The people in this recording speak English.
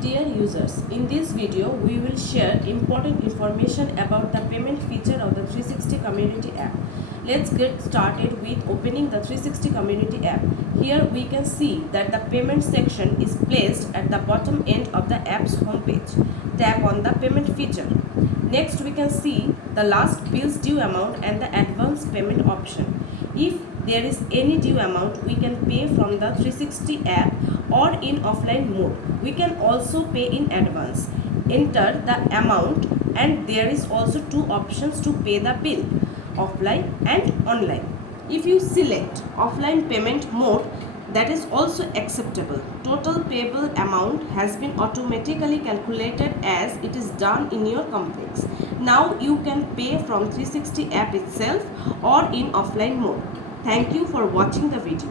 Dear users, in this video we will share important information about the payment feature of the 360 Community app. Let's get started with opening the 360 Community app. Here we can see that the payment section is placed at the bottom end of the app's homepage. Tap on the payment feature. Next we can see the last bills due amount and the advance payment option. If there is any due amount, we can pay from the 360 app or in offline mode. We can also pay in advance. Enter the amount and there is also two options to pay the bill, offline and online. If you select offline payment mode, that is also acceptable. Total payable amount has been automatically calculated as it is done in your complex. Now you can pay from 360 app itself or in offline mode. Thank you for watching the video.